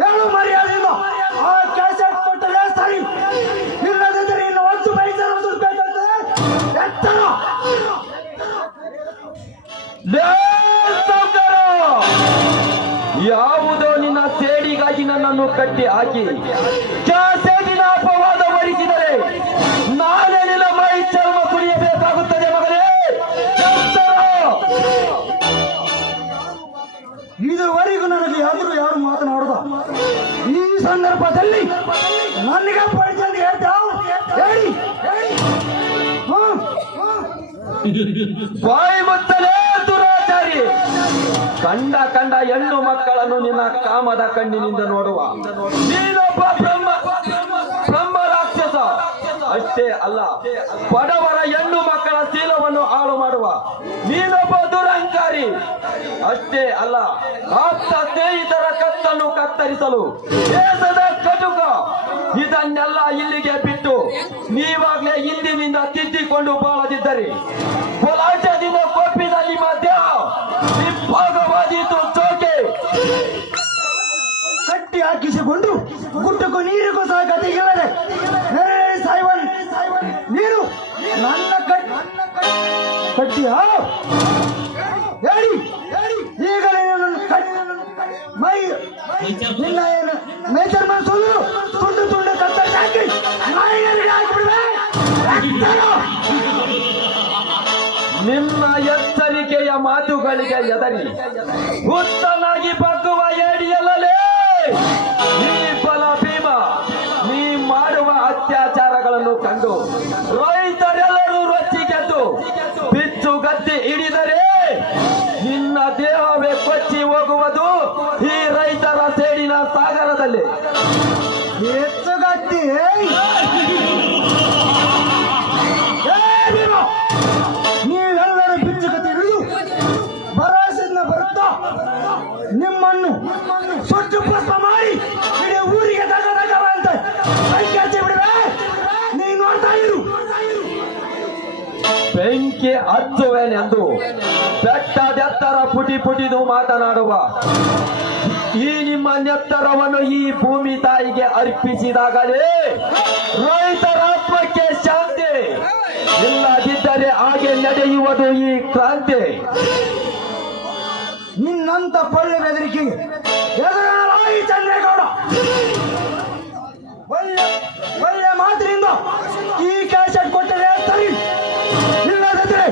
ಹೇಳು ಮರ್ಯಾದೆಯಿಂದ ಆ ಕ್ಯಾಸೆಟ್ ಕೊಟ್ಟರೆ ಸರಿ, ಇಲ್ಲದಿದ್ದರೆ ಇನ್ನು ಒಂದು ಪೈಸೆ ಬೇಕಾಗ್ತದೆ. ಎತ್ತರ ಯಾವುದೋ ನಿನ್ನ ಸೇಡಿಗಾಗಿ ನನ್ನನ್ನು ಕಟ್ಟಿ ಹಾಕಿ ಕ್ಯಾಸೆಟಿನ ಅಪವಾದ ಹೊರಿಸಿದರೆ ನಾನೇ ನಿನ್ನ ಮೈ ಚರ್ಮ ಕುಡಿಯಬೇಕಾಗುತ್ತದೆ ಮಗನೇ. ಇದುವರೆಗೂ ನನಗೆ ಯಾರು ಮಾತನಾಡದ, ಈ ಸಂದರ್ಭದಲ್ಲಿ ನನಗೆ ಪರಿಚಯ ಹೇಳಿ ಬಾಯಿ ಮುತ್ತಲೇ ದುರಾಚಾರಿ. ಕಂಡ ಹೆಣ್ಣು ಮಕ್ಕಳನ್ನು ನಿನ್ನ ಕಾಮದ ಕಣ್ಣಿನಿಂದ ನೋಡುವ ನೀನೊಬ್ಬ ಬ್ರಹ್ಮ ರಾಕ್ಷಸ. ಅಷ್ಟೇ ಅಲ್ಲ, ಬಡವರ ಹೆಣ್ಣು ಮಕ್ಕಳ ಶೀಲವನ್ನು ಹಾಳು ಮಾಡುವ ನೀನೊಬ್ಬ ದುರಂಕಾರಿ. ಅಷ್ಟೇ ಅಲ್ಲ, ಆಪ್ತ ಸ್ನೇಹಿತರ ಕತ್ತನ್ನು ಕತ್ತರಿಸಲು ದೇಶದ ಕಟುಕ. ಇದನ್ನೆಲ್ಲ ಇಲ್ಲಿಗೆ ಬಿಟ್ಟು ನೀವಾಗ್ಲೇ ಹಿಂದಿನಿಂದ ತಿದ್ದಿಕೊಂಡು ಬಾಳದಿದ್ದರೆ ಕೋಲಾಟದಿಂದ ಕೊಪ್ಪಿದ ನಿಮ್ಮ ದೇಹ ನಿಭಾಗವಾದೀತು ಚೋಕೆ ಕಟ್ಟಿ ಹಾಕಿಸಿಕೊಂಡು ಗುಟ್ಟಕ್ಕೂ ನೀರಿಗೂ ಸಹ ಗತಿಗಿಲ್ಲದೆ ಸಾಯ್ವನ್ ನೀರು ನನ್ನ ಕಟ್ಟಿ ಹೇಳಿ ಈಗಲೇ ಮೈ ನಿನ್ನ ಏನು ಮೇಜರ್ಮನ್ ಸುಳ್ಳು ತುಂಡು ಕತ್ತರಿಸಿ ಹಾಕಿ ನಾಯಿಗಳಿಗೆ ಹಾಕಿಬಿಡುವೆ. ನಿಮ್ಮ ಎಚ್ಚರಿಕೆಯ ಮಾತುಗಳಿಗೆ ಎದರಿ ಹುತ್ತನಾಗಿ ಬಗ್ಗುವ ಏಡಿಯಲ್ಲಲೇ ಈ ಫಲ ಭೀಮ. ನೀ ಮಾಡುವ ಅತ್ಯಾಚಾರಗಳನ್ನು ಕಂಡು ರೈತರೆಲ್ಲರೂ ರೊಚ್ಚಿಗೆದ್ದು ಬಿಚ್ಚು ಗದ್ದೆ ಹಿಡಿದರೆ ನಿನ್ನ ದೇಹವೇ ಕೊಚ್ಚಿ ಹೋಗುವುದು ಈ ರೈತರ ಸೇಡಿನ ಸಾಗರದಲ್ಲಿ. ಹೆಚ್ಚುಗತ್ತಿ ನೀವೆಲ್ಲರೂ ಬಿಚ್ಚುಗತ್ತಿ ಹಿಡಿದು ಭರವಸೆಯಿಂದ ಬರುತ್ತಾ ನಿಮ್ಮನ್ನು ಸುಟ್ಟು ಪುಷ್ಪ ಮಾಡಿ ಇಡೀ ಊರಿಗೆ ದಗದಗವಂತ ಬೆಂಕಿ ಹಚ್ಚಿ ಬಿಡುವೆ. ನೀನು ನೋಡ್ತಾ ಇರು. ಬೆಂಕಿ ಹಚ್ಚುವೆನೆಂದು ಬೆಟ್ಟದೆತ್ತರ ಪುಟಿದು ಮಾತನಾಡುವ ಈ ನಿಮ್ಮ ನೆತ್ತರವನ್ನು ಈ ಭೂಮಿ ತಾಯಿಗೆ ಅರ್ಪಿಸಿದಾಗಲೇ ರೈತರ ಆತ್ಮಕ್ಕೆ ಶಾಂತಿ. ಇಲ್ಲದಿದ್ದರೆ ಹಾಗೆ ನಡೆಯುವುದು ಈ ಕ್ರಾಂತಿ. ನಿನ್ನಂತ ಪೊಳ್ಳೆ ಬೆದರಿಕೆಗೆ ಎದುರಾಳಿ ಚಂದ್ರೇಗೌಡ ಒಳ್ಳೆ ಮಾತಿನಿಂದ ಈ ಕ್ಯಾಸೆಟ್ ಕೊಟ್ಟರೆ ಸರಿ, ಇಲ್ಲದಿದ್ರೆ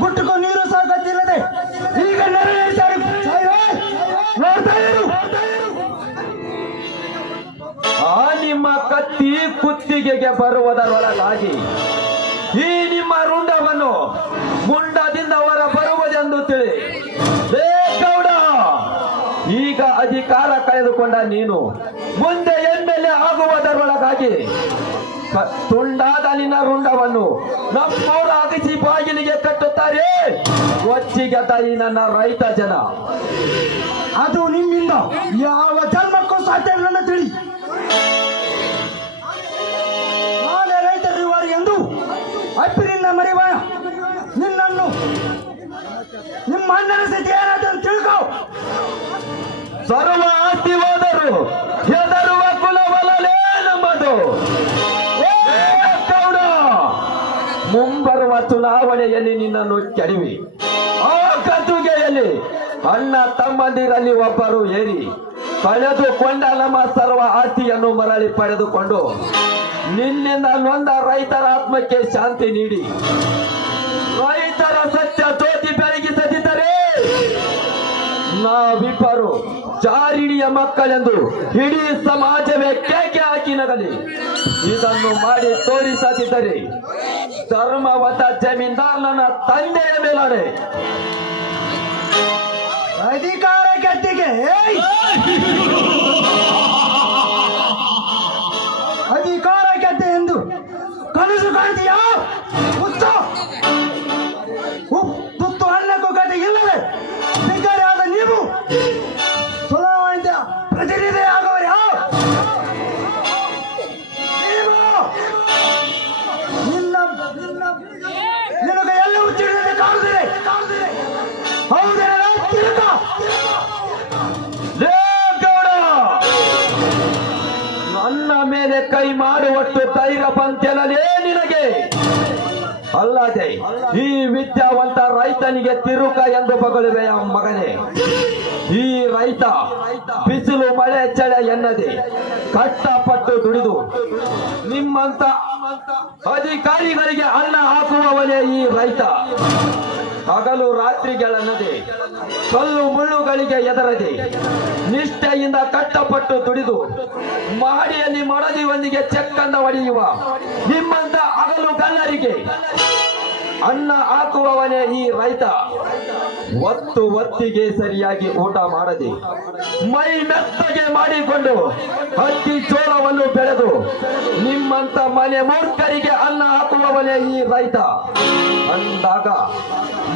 ಗುಟ್ಟಕ್ಕೂ ನೀರು ಸಹ ಗತಿಲ್ಲದೆ ಈಗ ನೋಡ್ತಾ ಇರು. ಆ ನಿಮ್ಮ ಕತ್ತಿ ಕುತ್ತಿಗೆಗೆ ಬರುವುದರೊಳಗಾಗಿ ಈ ನಿಮ್ಮ ರುಂಡವನ್ನು ಮುಂಡದಿಂದ ಹೊರ ಬರುವುದೆಂದು ತಿಳಿ. ಗೌಡ, ಈಗ ಅಧಿಕಾರ ಕಳೆದುಕೊಂಡ ನೀನು ಮುಂದೆ ಎಮ್ಮೆಲ್ಲೆ ಆಗುವುದರೊಳಗಾಗಿ ತುಂಡಾದ ನಿನ್ನ ರುಂಡವನ್ನು ನಮ್ಮೂರ ಅಗಸಿ ಬಾಗಿಲಿಗೆ ಕಟ್ಟುತ್ತಾರೆ ಒಚ್ಚಿಗೆ ತಾಯಿ ನನ್ನ ರೈತ ಜನ. ಅದು ನಿಮ್ಮಿಂದ ಯಾವ ಜನ್ಮಕ್ಕೂ ಸಾಧ್ಯ ನನ್ನ ತಿಳಿ. ನಾನೇ ರೈತರಿರುವಾರಿ ಎಂದು ಅಪ್ಪಿನಿಂದ ಮರಿವ ನಿನ್ನನ್ನು ನಿಮ್ಮ ಅಣ್ಣನ ಸ್ಥಿತಿ ಏನಾದ್ರು ತಿಳ್ಕೋ. ಸರ್ವ ಆಸ್ತಿ ಹೋದರು ಹೆದರುವ ಕುಲವಲಲೇ ನಮ್ಮದು. ಗೌಡ, ಮುಂಬರುವ ಚುನಾವಣೆಯಲ್ಲಿ ನಿನ್ನನ್ನು ಕೆಡವಿ ಆ ಗದ್ದುಗೆಯಲ್ಲಿ ಅಣ್ಣ ತಮ್ಮಂದಿರಲ್ಲಿ ಒಬ್ಬರು ಏರಿ ಕಳೆದುಕೊಂಡ ನಮ್ಮ ಸರ್ವ ಆಸ್ತಿಯನ್ನು ಮರಳಿ ಪಡೆದುಕೊಂಡು ನಿನ್ನಿಂದ ನೊಂದ ರೈತರ ಆತ್ಮಕ್ಕೆ ಶಾಂತಿ ನೀಡಿ ರೈತರ ಸತ್ಯ ಜ್ಯೋತಿ ಬೆಳಗಿಸದಿದ್ದರೆ ನಾವಿಬ್ಬರು ಜಾರಿಣಿಯ ಮಕ್ಕಳೆಂದು ಇಡೀ ಸಮಾಜವೇ ಕೇಕೆ ಹಾಕಿ ನಗಲಿ. ಇದನ್ನು ಮಾಡಿ ತೋರಿಸದಿದ್ದರೆ ಧರ್ಮವತ ಜಮೀನ್ದಾರ್ ನನ್ನ ತಂದೆಯ ಮೇಲಾರೆ. ಅಧಿಕಾರ ಗದ್ದಿಗೆ ಅಧಿಕಾರ ಗೆದ್ದೆ ಎಂದು ಕನಸು ಕಾಣ್ತೀಯಾ? ತುತ್ತು ಅನ್ನಕ್ಕೂ ಗತಿ ಇಲ್ಲದೆ ಬಿಗರಾದ ನೀವು ಚುನಾವಣೆ ಪ್ರತಿನಿಧಿ ಆಗುವರಿ. ನಿನಗೆ ಎಲ್ಲ ಹುಚ್ಚಿಡಿದರೆ ಕಾಣುತ್ತಿದೆ. ಹೌದೇನ? ಮೇಲೆ ಕೈ ಮಾಡುವಷ್ಟು ಧೈರ್ಯ ಬಂತೆನಲೇ ನಿನಗೆ. ಅಲ್ಲದೆ ಈ ವಿದ್ಯಾವಂತ ರೈತನಿಗೆ ತಿರುಕ ಎಂದು ಬಗಲುವೆಯ ಮಗನೇ. ಈ ರೈತ ಬಿಸಿಲು ಮಳೆ ಚಳೆ ಎನ್ನದೆ ಕಷ್ಟಪಟ್ಟು ದುಡಿದು ನಿಮ್ಮಂತ ಅಧಿಕಾರಿಗಳಿಗೆ ಅನ್ನ ಹಾಕುವವನೇ ಈ ರೈತ. ಹಗಲು ರಾತ್ರಿಗಳನ್ನದೆ ಕಲ್ಲು ಮುಳ್ಳುಗಳಿಗೆ ಎದರದೆ ನಿಷ್ಠೆಯಿಂದ ಕಷ್ಟಪಟ್ಟು ದುಡಿದು ಮಾಡಿಯಲ್ಲಿ ಮಡದಿಯೊಂದಿಗೆ ಚೆಕ್ಕನ್ನು ಹೊಡೆಯುವ ನಿಮ್ಮಂತ ಹಗಲು ಗಲ್ಲರಿಗೆ ಅನ್ನ ಹಾಕುವವನೇ ಈ ರೈತ. ಹೊತ್ತಿಗೆ ಸರಿಯಾಗಿ ಊಟ ಮಾಡದೆ ಮೈ ಮೆತ್ತಗೆ ಮಾಡಿಕೊಂಡು ಹತ್ತಿ ಜೋಳವನ್ನು ಬೆಳೆದು ನಿಮ್ಮಂತ ಮನೆ ಮೂರ್ಖರಿಗೆ ಅನ್ನ ಹಾಕುವವನೇ ಈ ರೈತ. ಅಂದಾಗ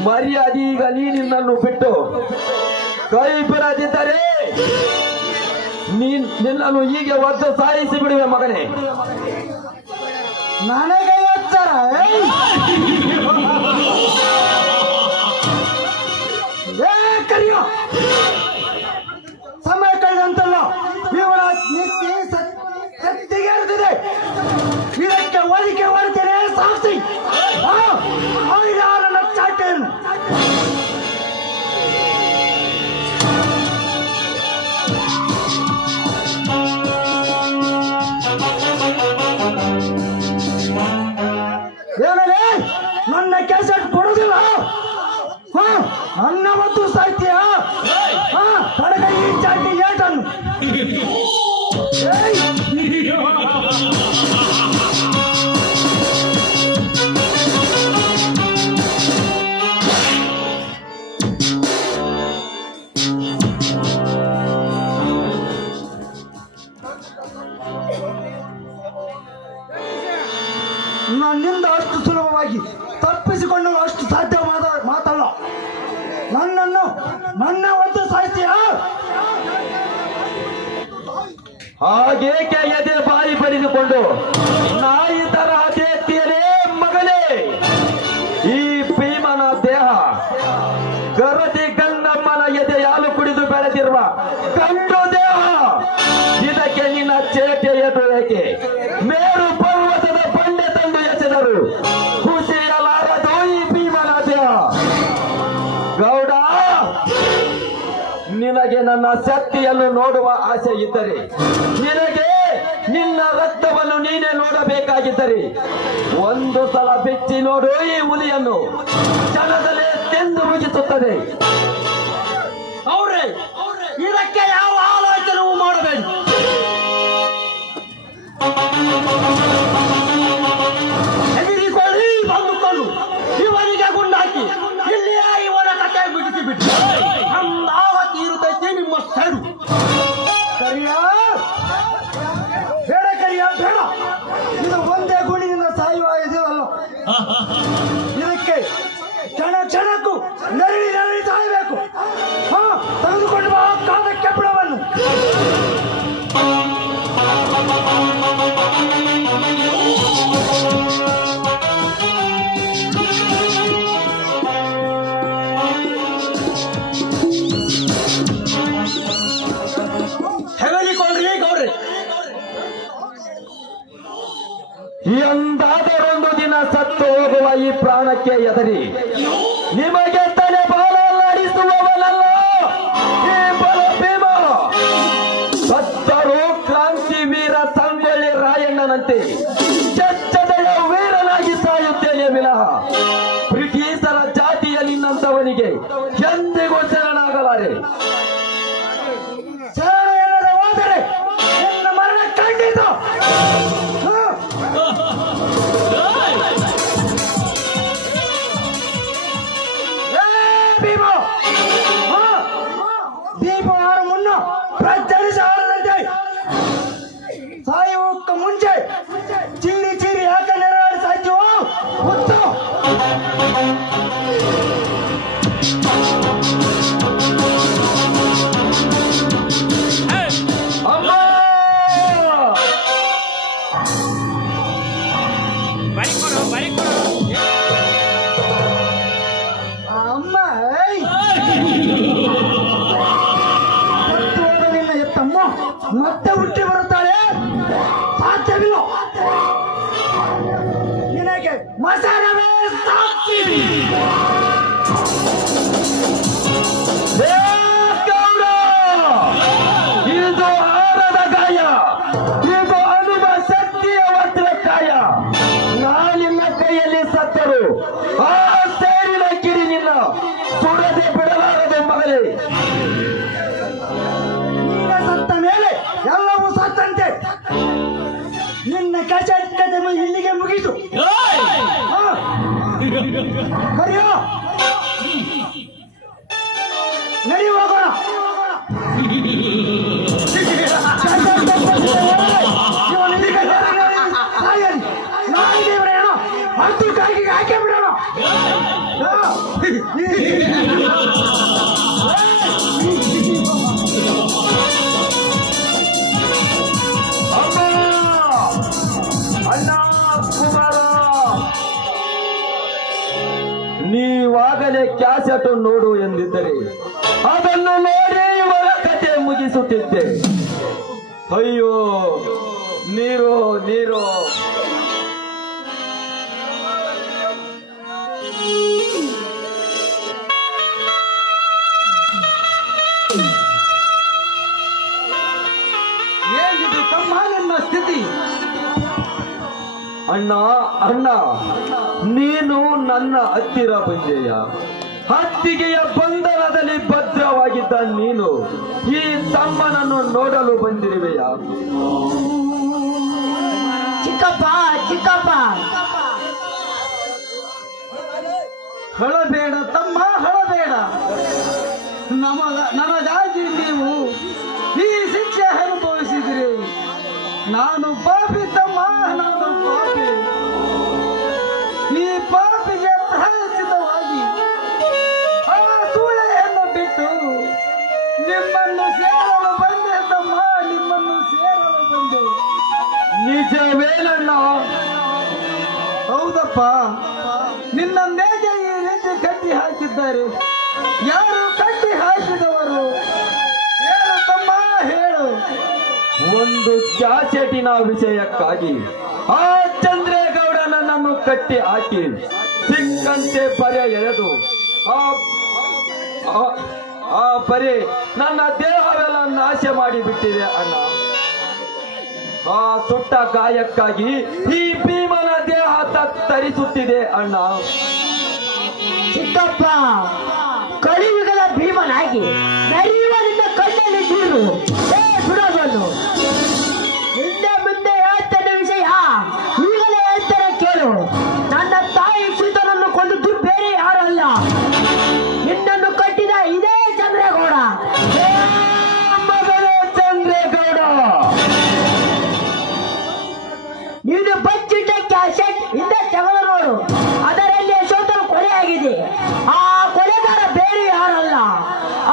ಮರ್ಯಾದೆ ಈಗ ನಿನ್ನನ್ನು ಬಿಟ್ಟು ಕೈ ಬಿಡದಿದ್ದರೆ ನಿನ್ನನ್ನು ಹೀಗೆ ಒದ್ದು ಸಾಯಿಸಿ ಬಿಡುವೆ ಮಗನೇ. ನನಗೆ ಎತ್ತರ ಕರಿಯ ಸಮಯ ಕಳೆದಂತಲ್ಲ ಇವರ ನೀತಿ ಸತ್ತಿಗೆ ಇರುತ್ತದೆ. ಇದಕ್ಕೆ ಒಲಿಕೆ ಹೊರತೇನೆ ಸಾಕ್ಷಿ ನನ್ನ ಚಾಟೇನು. ಏನಲೇ ನನ್ನ ಕೆಸಟ್ ಕೊಡುದಿಲ್ಲ. ಅನ್ನ ಮತ್ತು ಸಾಹಿತ್ಯ ಪಡಗ ಈ ಚಾಟಿ ಏಟನ್ನು ನನ್ನಿಂದ ಅಷ್ಟು ಸುಲಭವಾಗಿ ತಪ್ಪಿಸಿಕೊಂಡು ಅಷ್ಟು ಸಾಧ್ಯ ಮಾತಲ್ಲ. ನನ್ನ ಒಂದು ಸಾಹಿತ್ಯ ಹಾಗೇಕೆ ಎದೆ ಬಾಯಿ ಬಡಿದುಕೊಂಡು ನಾಯಿ ತರ ಅದೇತಿಯಲೇ ಮಗನೇ. ಈ ಭೀಮನ ದೇಹ ಗರತಿ ಗಂಗಮ್ಮನ ಎದೆ ಹಾಲು ಕುಡಿದು ಬೆಳೆದಿರುವ ಗಂಡು ದೇಹ. ಇದಕ್ಕೆ ನಿನ್ನ ಚೇಟೆ ಎದುರೇಕೆ ಮೇರು ಪರ್ವತದ ಬಂಡೆ ತಂದು ಎಸೆದರು ಖುಷಿಯಲಾರದು ಈ ಭೀಮನ ದೇಹ. ಗೌಡ, ನಿನಗೆ ನನ್ನ ಶಕ್ತಿಯನ್ನು ನೋಡುವ ಆಸೆ ಇದ್ದರೆ, ನಿನಗೆ ನಿನ್ನ ರಕ್ತವನ್ನು ನೀನೇ ನೋಡಬೇಕಾಗಿದ್ದರೆ ಒಂದು ಸಲ ಬೆಚ್ಚಿ ನೋಡು ಈ ಹುಲಿಯನ್ನು. ಕ್ಷಣದಲ್ಲೇ ತೆಂದು ಮುಗಿಸುತ್ತದೆ. ಅವ್ರೆ ಇದಕ್ಕೆ ಯಾವ ಆಲೋಚನೆಯೂ ಮಾಡಬೇಡಿ. ಹೆದರಿಕೊಳ್ಳಿ ಬಂದುಕೊಂಡು ಇವನಿಗೆ ಗುಂಡಾಕಿ ಇಲ್ಲಿಯೇ ಇವನ ಕತೆ ಬಿಡಿಸಿ ಬಿಟ್ಟು ನಮ್ದಾವ ತೀರುತ್ತೈತೆ ನಿಮ್ಮ ಸೈಡು. ಕರಿಯ ಬೇಡ, ಕರಿಯ ಬೇಡ. ಇದು ಒಂದೇ ಗುಣಿಯಿಂದ ಸಾಯುವ ಇದೆಯಲ್ಲ. ಇದಕ್ಕೆ ಕ್ಷಣಕ್ಕೂ ನರಳಿ ಸಾಯಬೇಕು. ತೆಗೆದುಕೊಂಡು ಬಾ ಕಾದ ಕೆಬ್ಬಳವನ್ನು. ಹೆಗಲಿಕೊಳ್ಳ್ರಿ ಗೌಡ್ರಿ. ಎಂದಾದರೊಂದು ದಿನ ಸತ್ತು ಹೋಗುವ ಈ ಪ್ರಾಣಕ್ಕೆ ಎದರಿ ನಿಮಗೆ ತಲೆ ಬಾಲಾಡಿಸುವವನಲ್ಲ ಈ ಬಲ ಭೀಮ. ಸತ್ತರು ಕ್ರಾಂತಿ ವೀರ ಸಂಗೊಳ್ಳಿ ರಾಯಣ್ಣನಂತೆ ಚಚ್ಚದೆಯ ವೀರನಾಗಿ ಸಾಯುತ್ತೇನೆ ವಿನಃ ಬ್ರಿಟಿಷರ ಜಾತಿಯಲ್ಲಿ ನಿನ್ನಂತವನಿಗೆ ಎಂದಿಗೂ ಶರಣಾಗಲಾರೆ. ಹೋದರೆ ನಿನ್ನ ಮರಣ ಖಂಡಿತ. ದೀಪ ಆರ ಮುನ್ನ ಪ್ರಜ್ವಲಿಸಿ ಆರದಂತೆ ಸಾಯುವಕ್ಕೆ ಮುಂಚೆ ಚೀರಿ ಯಾಕೆ ನೆರಳಾಡಿ ಸಾಯ್ತೀವೋ ಗೊತ್ತು. ಅಮ್ಮ ನಿನ್ನ ಎತ್ತಮ್ಮ ಮತ್ತೆ ಹುಟ್ಟಿ ಬರುತ್ತಾಳೆ. ಸಾಧ್ಯ ಇದು ಅನುಭ ಶಕ್ತಿಯ ವಜ್ರಕಾಯ. ನಾನಿನ್ನ ಕೈಯಲ್ಲಿ ಸತ್ತರು ಆ ಸೇರಿನ ಕಿರಿ ನಿನ್ನ ಸುಡದೆ ಬಿಡಲಾರದು ಮಗಳೇ. ನೀನ ಸತ್ತ ಮೇಲೆ ಎಲ್ಲವೂ ಸತ್ತಂತೆ. ನಿನ್ನ ಕಥೆ ಇಲ್ಲಿಗೆ ಮುಗಿತು. ಹಾ. ಕರಿಯೋ ನಡಿ ಹೋಗೋಣ. ಹತ್ತು ಕಾಯಿಗೆ ಹಾಕಿ ಬಿಡೋಣ. ಅಣ್ಣ ಕುಮಾರ, ನೀವಾಗಲೇ ಕ್ಯಾಸೆಟ್ ನೋಡು ಎಂದಿದ್ದರೆ ಅದನ್ನು ನೋಡಿ ಇವರ ಕಥೆ ಮುಗಿಸುತ್ತಿದ್ದೆ. ಅಯ್ಯೋ ನೀರು ನೀರು. ಏನಿದು ತಮ್ಮ ನನ್ನ ಸ್ಥಿತಿ? ಅಣ್ಣ ಅಣ್ಣ, ನೀನು ನನ್ನ ಹತ್ತಿರ ಬಂದೆಯ. ಹತ್ತಿಗೆಯ ಬಂಧನದಲ್ಲಿ ಭದ್ರವಾಗಿದ್ದ ನೀನು ಈ ತಮ್ಮನನ್ನು ನೋಡಲು ಬಂದಿರುವೆಯ. ಚಿಕ್ಕಪ್ಪ ಚಿಕ್ಕಪ್ಪ, ಹಳಬೇಡ ತಮ್ಮ ಹಳಬೇಡ. ನನಗಾಗಿ ನೀವು ಈ ಶಿಕ್ಷೆ ಅನುಭವಿಸಿದಿರಿ. ನಾನು ಪಾಪಿ ತಮ್ಮ, ನಾನು ಪಾಪಿ. ಈ ಪಾಪಿಗೆ ಪ್ರಾಯಶ್ಚಿತ್ತವಾಗಿ ಆ ಸೂಳೆಯನ್ನು ಬಿಟ್ಟು ನಿಮ್ಮನ್ನು ಸೇರಲು ಬಂದೆ ತಮ್ಮ, ನಿಮ್ಮನ್ನು ಸೇರಲು ಬಂದೆ. ನಿಜವೇನಣ್ಣ? ಹೌದಪ್ಪ, ನಿನ್ನನ್ನೇಗೆ ಈ ರೀತಿ ಕಟ್ಟಿ ಹಾಕಿದ್ದಾರೆ? ಯಾರು ಕಟ್ಟಿ ಹಾಕಿದವರು? ಹೇಳು ತಮ್ಮ ಹೇಳು. ಒಂದು ಕ್ಯಾಸೆಟಿನ ವಿಷಯಕ್ಕಾಗಿ ಆ ಚಂದ್ರೇಗೌಡ ನನ್ನನ್ನು ಕಟ್ಟಿ ಹಾಕಿ ಸಿಕ್ಕಂತೆ ಪರೆ ಎಳೆದು ಆ ಪರಿ ನನ್ನ ದೇಹವೆಲ್ಲ ನಾಶ ಮಾಡಿಬಿಟ್ಟಿದೆ ಅಣ್ಣ. ಆ ಸುಟ್ಟ ಗಾಯಕ್ಕಾಗಿ ಈ ಭೀಮನ ದೇಹ ತತ್ತರಿಸುತ್ತಿದೆ ಅಣ್ಣ. ಚಿಕ್ಕಪ್ಪ, ಕಲಿಯುಗದ ಭೀಮನಾಗಿ ನಡೆಯುವ ನಿನ್ನ ಕಣ್ಣಲ್ಲಿ ನೀರು ಬಿಡೋದನ್ನು ಹಿಂದೆ ಮುಂದೆ ಹೇಳ್ತೇನೆ ವಿಷಯ ಈಗಲೇ ಹೇಳ್ತೇನೆ ಕೇಳು. ನನ್ನ ತಾಯಿ ಸೀತನನ್ನು ಕೊಂದದ್ದು ಬೇರೆ ಯಾರು ಅಲ್ಲ, ನಿನ್ನನ್ನು ಕಟ್ಟಿದ ಇದೇ ಚಂದ್ರೇಗೌಡ. ಮಗನೇ ಚಂದ್ರೇಗೌಡ, ನೀನು ಬಚ್ಚಿಟ್ಟ ಕ್ಯಾಸೆಟ್ ಹಿಂದೆ ತೆಗೆದು ನೋಡು. ಅದರಲ್ಲಿ ಯಶೋಧನ ಕೊಲೆಯಾಗಿದೆ. ಆ ಕೊಲೆಗಾರ ಬೇರೆ ಯಾರಲ್ಲ,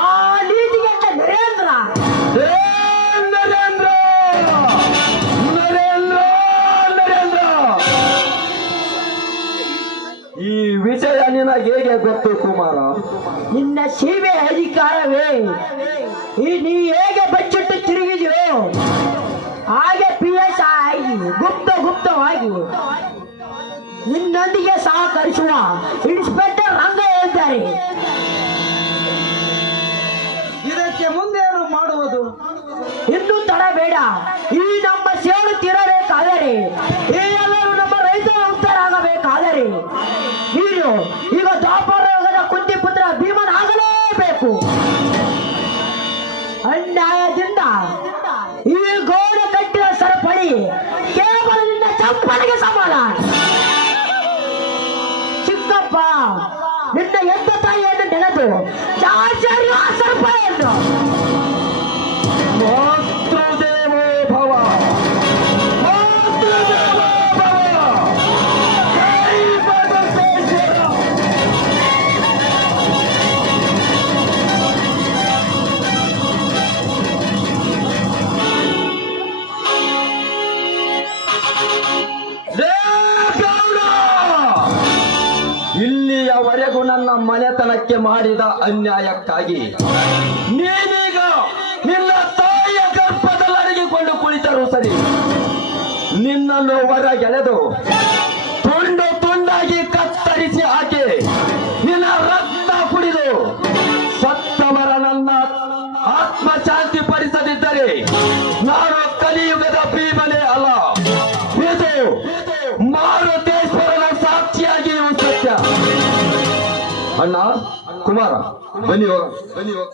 ಆ ನೀತಿಗೆಟ್ಟ ನರೇಂದ್ರ. ನರೇಂದ್ರ ನರೇಂದ್ರ ನರೇಂದ್ರ. ಈ ವಿಷಯ ನಿನಗೆ ಹೇಗೆ ಗೊತ್ತು ಕುಮಾರ? ನಿನ್ನ ಸೇವೆ ಅಧಿಕಾರವೇ ನೀ ಹೇಗೆ ಬಚ್ಚಿಟ್ಟು ತಿರುಗಿದೆಯೋ ಹಾಗೆ PS ಆಗಿ ಗುಪ್ತವಾಗಿ ನಿನ್ನೊಂದಿಗೆ ಸಹಕರಿಸುವ ಇನ್ಸ್ಪೆಕ್ಟರ್ ರಂಗ ಹೇಳ್ತಾರೆ. ಇದಕ್ಕೆ ಮುಂದೇನು ಮಾಡುವುದು? ಇನ್ನೂ ತಡ ಬೇಡ. ಈ ನಮ್ಮ ಸೇಡು ತೀರಬೇಕಾದರೆ, ಈ ಎಲ್ಲರೂ ನಮ್ಮ ರೈತರ ಉತ್ತರಾಗಬೇಕಾದರೆ ನೀನು ಈಗ ದ್ವಾಪರ ಯುಗದ ಕುಂತಿ ಪುತ್ರ ಭೀಮನಾಗಲೇಬೇಕು. ಅನ್ಯಾಯದಿಂದ ಈ ಗೋಡೆ ಕಟ್ಟಿದ ಸರಪಳಿ ಕೇವಲ ನಿನ್ನ ಚಪ್ಪಲಿಗೆ ಸಮಾನ. ಚಿಕ್ಕಪ್ಪ, ನಿನ್ನ ಎಂತ ತಾಯಿಯನ್ನು ನೆನೆದು ಚಾಚಾರ್ಯ ಸರಪಳಿಯನ್ನು ಮಾತೃದೇವೋ ಭವ, ಮಾತೃದೇವೋ ಭವ. ಜೈ ಬಸವೇಶ್ವರ. ಇಲ್ಲಿಯವರೆಗೂ ನನ್ನ ಮನೆತನಕ್ಕೆ ಮಾಡಿದ ಅನ್ಯಾಯಕ್ಕಾಗಿ ನೀನೀಗ ನಿನ್ನ ತಾಯಿಯ ಗರ್ಭದಲ್ಲಿ ಅಡಗಿಕೊಂಡು ಕುಳಿತರು ಸರಿ. ನಿನ್ನನ್ನು ಹೊರಗೆಳೆದು ತುಂಡು ತುಂಡಾಗಿ ಕತ್ತರಿಸಿ ಹಾಕಿ ನಿನ್ನ ರಕ್ತ ಕುಡಿದು ಸತ್ತವರ ನನ್ನ ಆತ್ಮಶಾಂತಿ ಪಡಿಸದಿದ್ದರೆ ನಾನು ಕಲಿಯುಗದ ಅಣ್ಣ ಕುಮಾರ ಬನ್ನಿ ಹೋಗ ಬನ್ನಿ ಹೋಗ